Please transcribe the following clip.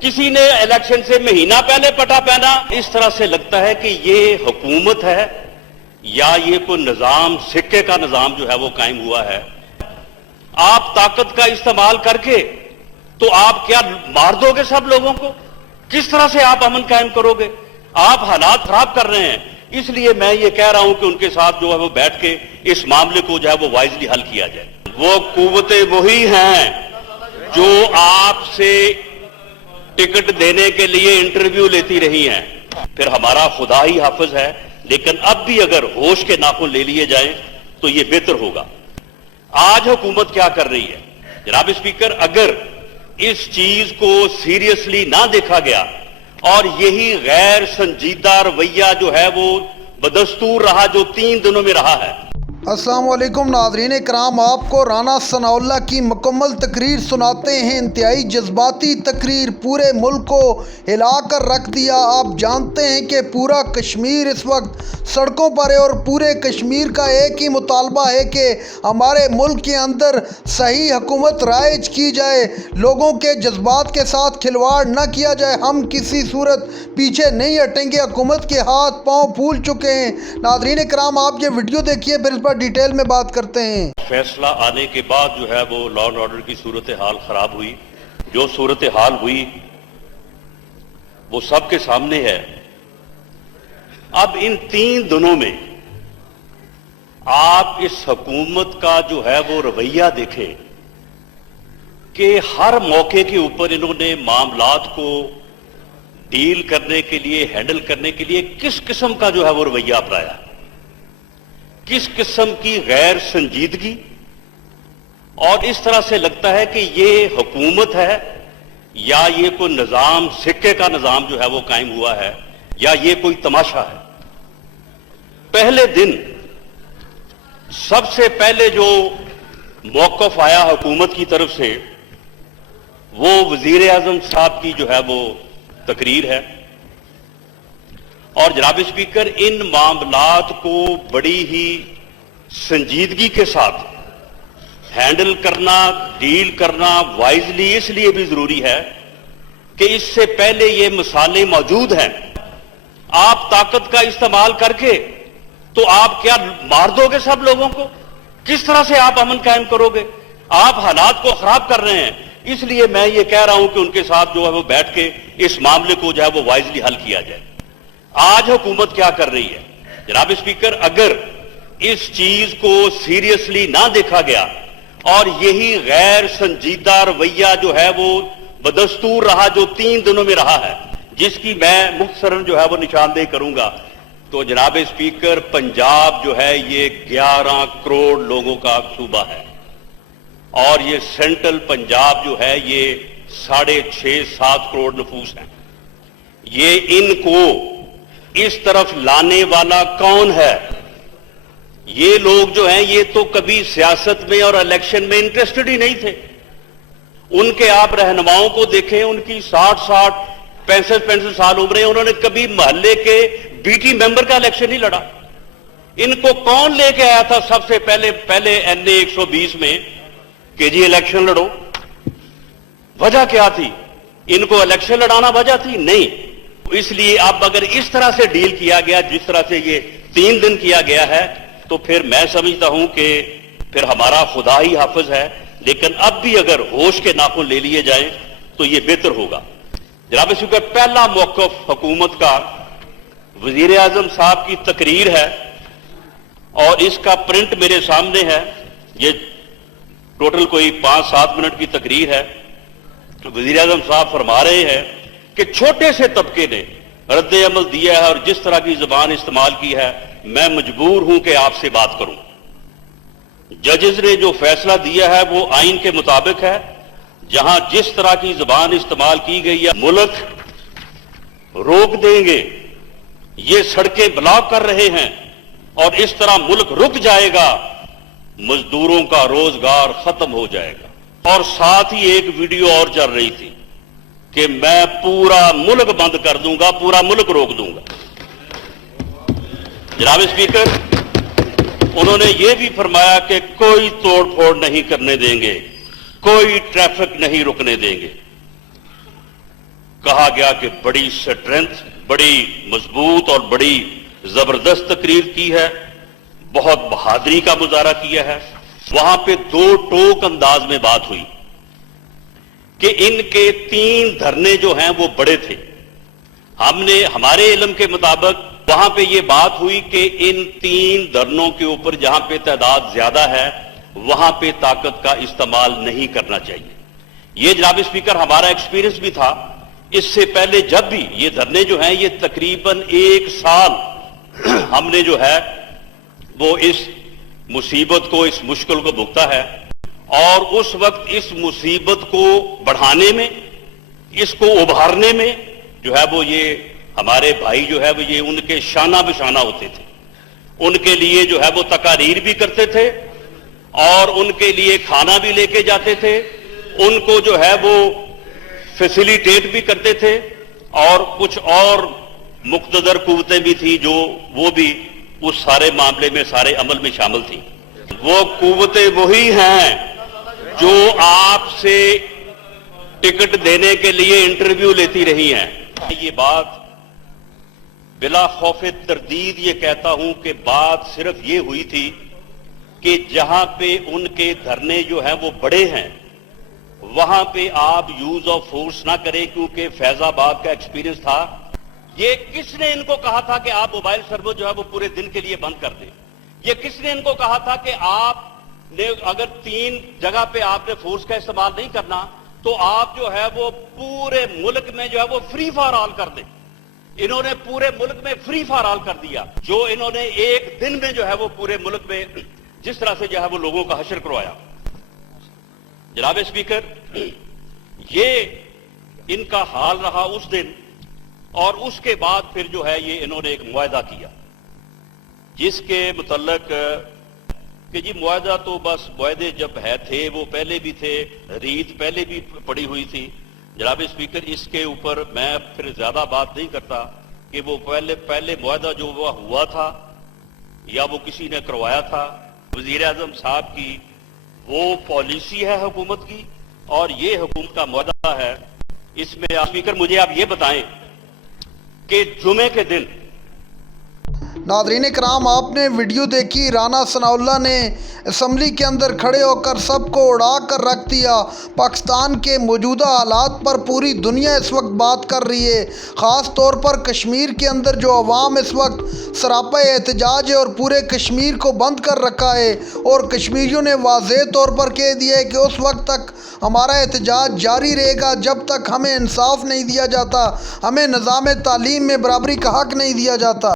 किसी ने इलेक्शन से महीना पहले पटा पहना। इस तरह से लगता है कि ये हुकूमत है या ये कोई निजाम, सिक्के का निजाम जो है वो कायम हुआ है। आप ताकत का इस्तेमाल करके तो आप क्या मार दोगे सब लोगों को? किस तरह से आप अमन कायम करोगे? आप हालात खराब कर रहे हैं। इसलिए मैं ये कह रहा हूं कि उनके साथ जो है वो बैठ के इस मामले को जो है वो वाइजली हल किया जाए। वो कुव्वतें वही हैं जो आपसे टिकट देने के लिए इंटरव्यू लेती रही हैं। फिर हमारा खुदा ही हाफिज है, लेकिन अब भी अगर होश के नाखून ले लिए जाएं तो ये बेहतर होगा। आज हुकूमत क्या कर रही है जनाब स्पीकर, अगर इस चीज को सीरियसली ना देखा गया और यही गैर संजीदा रवैया जो है वो बदस्तूर रहा जो 3 दिनों में रहा है। अस्सलाम वालेकुम नाज़रीन इकराम, आपको राना सनाउल्लाह की मुकम्मल तकरीर सुनाते हैं। इंतहाई जज्बाती तकरीर, पूरे मुल्क को हिला कर रख दिया। आप जानते हैं कि पूरा कश्मीर इस वक्त सड़कों पर है और पूरे कश्मीर का एक ही मुतालबा है कि हमारे मुल्क के अंदर सही हुकूमत राइज की जाए, लोगों के जज्बात के साथ खिलवाड़ न किया जाए। हम किसी सूरत पीछे नहीं हटेंगे। हुकूमत के हाथ पाँव फूल चुके हैं। नाज़रीन इकराम, आप ये वीडियो देखिए, फिर इस पर डिटेल में बात करते हैं। फैसला आने के बाद जो है वो लॉ एंड ऑर्डर की सूरत हाल खराब हुई। जो सूरत हाल हुई वो सबके सामने है। अब इन 3 दिनों में आप इस हुकूमत का जो है वो रवैया देखें कि हर मौके के ऊपर इन्होंने मामलात को डील करने के लिए, हैंडल करने के लिए किस किस्म का जो है वो रवैया अपनाया, किस किस्म की गैर संजीदगी। और इस तरह से लगता है कि ये हुकूमत है या ये कोई निजाम, सिक्के का निजाम जो है वो कायम हुआ है या ये कोई तमाशा है। पहले दिन सबसे पहले जो मौक़िफ़ आया हुकूमत की तरफ से वो वज़ीर आज़म साहब की जो है वो तकरीर है। और जनाब स्पीकर, इन मामलात को बड़ी ही संजीदगी के साथ हैंडल करना, डील करना वाइजली इसलिए भी जरूरी है कि इससे पहले ये मिसालें मौजूद हैं। आप ताकत का इस्तेमाल करके तो आप क्या मार दोगे सब लोगों को? किस तरह से आप अमन कायम करोगे? आप हालात को खराब कर रहे हैं। इसलिए मैं ये कह रहा हूं कि उनके साथ जो है वो बैठ के इस मामले को जो है वो वाइजली हल किया जाए। आज हुकूमत क्या कर रही है जनाब स्पीकर, अगर इस चीज को सीरियसली ना देखा गया और यही गैर संजीदा रवैया जो है वो बदस्तूर रहा जो 3 दिनों में रहा है, जिसकी मैं मुख्तसरन जो है वो निशानदेही करूंगा, तो जनाब स्पीकर, पंजाब जो है ये 11 करोड़ लोगों का सूबा है और ये सेंट्रल पंजाब जो है ये 6.5-7 करोड़ नफूस है। ये इनको इस तरफ लाने वाला कौन है? ये लोग जो हैं ये तो कभी सियासत में और इलेक्शन में इंटरेस्टेड ही नहीं थे। उनके आप रहनुमाओं को देखें, उनकी 60-60, 65-65 साल उम्र है, उन्होंने कभी मोहल्ले के बीटी मेंबर का इलेक्शन नहीं लड़ा। इनको कौन लेके आया था सबसे पहले NA 120 में कि जी इलेक्शन लड़ो? वजह क्या थी? इनको इलेक्शन लड़ाना वजह थी? नहीं। इसलिए अब अगर इस तरह से डील किया गया, जिस तरह से ये 3 दिन किया गया है, तो फिर मैं समझता हूं कि फिर हमारा खुदा ही हाफिज है। लेकिन अब भी अगर होश के नाखून ले लिए जाएं तो ये बेहतर होगा। जनाब स्पीकर, पहला मौक़िफ़ हुकूमत का वज़ीर आज़म साहब की तकरीर है और इसका प्रिंट मेरे सामने है। ये टोटल कोई 5-7 मिनट की तकरीर है। वज़ीर आज़म साहब फरमा रहे हैं कि छोटे से तबके ने रद्द अमल दिया है और जिस तरह की जुबान इस्तेमाल की है, मैं मजबूर हूं कि आपसे बात करूं। जजेस ने जो फैसला दिया है वो आइन के मुताबिक है। जहां जिस तरह की जुबान इस्तेमाल की गई है, मुल्क रोक देंगे, ये सड़कें ब्लॉक कर रहे हैं और इस तरह मुल्क रुक जाएगा, मजदूरों का रोजगार खत्म हो जाएगा। और साथ ही एक वीडियो और चल रही थी कि मैं पूरा मुल्क बंद कर दूंगा, पूरा मुल्क रोक दूंगा। जनाब स्पीकर, उन्होंने ये भी फरमाया कि कोई तोड़ फोड़ नहीं करने देंगे, कोई ट्रैफिक नहीं रुकने देंगे। کہا گیا کہ بڑی سٹرینتھ، بڑی مضبوط اور بڑی زبردست تقریر کی ہے، بہت بہادری کا مظاہرہ کیا ہے۔ وہاں پہ دو ٹوک انداز میں بات ہوئی کہ ان کے 3 دھرنے جو ہیں وہ بڑے تھے۔ ہمارے علم کے مطابق وہاں پہ یہ بات ہوئی کہ ان 3 دھرنوں کے اوپر جہاں پہ تعداد زیادہ ہے وہاں پہ طاقت کا استعمال نہیں کرنا چاہیے۔ یہ جناب اسپیکر ہمارا ایکسپیرینس بھی تھا۔ اس سے پہلے جب بھی یہ دھرنے جو ہیں یہ تقریباً 1 سال ہم نے جو ہے وہ اس مصیبت کو، اس مشکل کو بھگتا ہے، اور اس وقت اس مصیبت کو بڑھانے میں، اس کو ابھارنے میں جو ہے وہ یہ ہمارے بھائی جو ہے وہ یہ ان کے شانہ بشانہ ہوتے تھے۔ ان کے لیے جو ہے وہ تقاریر بھی کرتے تھے اور ان کے لیے کھانا بھی لے کے جاتے تھے، ان کو جو ہے وہ فیسیلیٹیٹ بھی کرتے تھے، اور کچھ اور مقتدر قوتیں بھی تھیں جو وہ بھی اس سارے معاملے میں، سارے عمل میں شامل تھیں۔ وہ قوتیں وہی ہیں جو آپ سے ٹکٹ دینے کے لیے انٹرویو لیتی رہی ہیں۔ یہ بات بلا خوف تردید یہ کہتا ہوں کہ بات صرف یہ ہوئی تھی کہ جہاں پہ ان کے دھرنے جو ہیں وہ بڑے ہیں وہاں پہ آپ یوز آف فورس نہ کریں، کیونکہ فیض آباد کا ایکسپیرینس تھا۔ یہ کس نے ان کو کہا تھا کہ آپ موبائل سرور جو ہے وہ پورے دن کے لیے بند کر دیں؟ یہ کس نے ان کو کہا تھا کہ آپ نے اگر 3 جگہ پہ آپ نے فورس کا استعمال نہیں کرنا تو آپ جو ہے وہ پورے ملک میں جو ہے وہ فری فار آل کر دیں؟ انہوں نے پورے ملک میں فری فار آل کر دیا، جو انہوں نے ایک دن میں جو ہے وہ پورے ملک میں جس طرح سے جو ہے وہ لوگوں کا حشر کروایا۔ جناب اسپیکر، یہ ان کا حال رہا اس دن، اور اس کے بعد پھر جو ہے یہ انہوں نے ایک معاہدہ کیا جس کے متعلق کہ جی معاہدہ تو بس معاہدے جب ہے تھے وہ پہلے بھی تھے، ریت پہلے بھی پڑی ہوئی تھی۔ جناب اسپیکر، اس کے اوپر میں پھر زیادہ بات نہیں کرتا کہ وہ پہلے معاہدہ جو وہ ہوا تھا یا وہ کسی نے کروایا تھا۔ وزیر اعظم صاحب کی وہ پالیسی ہے حکومت کی، اور یہ حکومت کا معاہدہ ہے۔ اس میں اسپیکر مجھے آپ یہ بتائیں کہ جمعے کے دن ناظرین کرام، آپ نے ویڈیو دیکھی، رانا ثناء اللہ نے اسمبلی کے اندر کھڑے ہو کر سب کو اڑا کر رکھ دیا۔ پاکستان کے موجودہ حالات پر پوری دنیا اس وقت بات کر رہی ہے، خاص طور پر کشمیر کے اندر جو عوام اس وقت سراپا احتجاج ہے اور پورے کشمیر کو بند کر رکھا ہے، اور کشمیریوں نے واضح طور پر کہہ دیا ہے کہ اس وقت تک ہمارا احتجاج جاری رہے گا جب تک ہمیں انصاف نہیں دیا جاتا، ہمیں نظام تعلیم میں برابری کا حق نہیں دیا جاتا۔